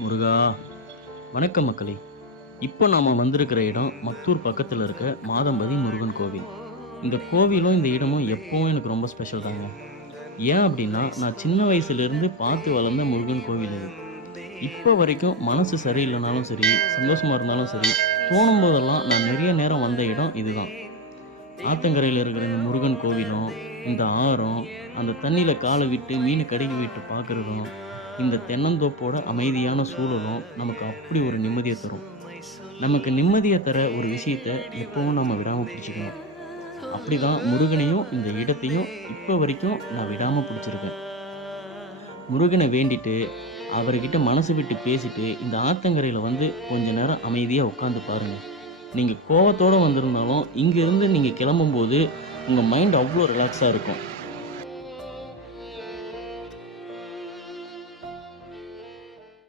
முருகா! வணக்கம் மக்களே! இப்போ நாம வந்திருக்கிற இடம் மத்தூர் பக்கத்துல இருக்க மாதம்பதி முருகன் கோவில். இந்த கோவிலும், இந்த இடமும் எப்பவும் எனக்கு ரொம்ப ஸ்பெஷல் தாங்க. ஏன் அப்டின்னா, நான் சின்ன வயசுலேருந்து பார்த்து வளர்ந்த முருகன் கோவில் இது. இப்போ வரைக்கும் மனசு சரியில்லனாலும் சரி, சந்தோஷமா இருந்தாலும் சரி, தோணும் போதெல்லாம் நான் நெறைய நேரம் வந்த இடம் இதுதான். ஆத்தங்கரையில இருக்கிற இந்த முருகன் கோவிலும், இந்த ஆறும், அந்த தண்ணீல கால விட்டு மீன கடைக்கு விட்டு பார்க்குறதும், இந்த தென்னந்தோப்போட அமைதியான சூழலும் நமக்கு அப்படி ஒரு நிம்மதிய தரும். நமக்கு நிம்மதிய தர ஒரு விஷயத்த எப்பவும் நம்ம விடாம பிடிச்சுக்கணும். அப்படிதான் முருகனையும், இந்த இடத்தையும் இப்ப வரைக்கும் நான் விடாம பிடிச்சிருக்கேன். முருகன வேண்டிட்டு, அவர்கிட்ட மனசு விட்டு பேசிட்டு, இந்த ஆத்தங்கரையில வந்து கொஞ்ச நேரம் அமைதியா உட்காந்து பாருங்க. நீங்க கோவத்தோட வந்திருந்தாலும், இங்கிருந்து நீங்க கிளம்பும்போது, உங்க மைண்ட் அவ்ளோ ரிலாக்ஸா இருக்கும்.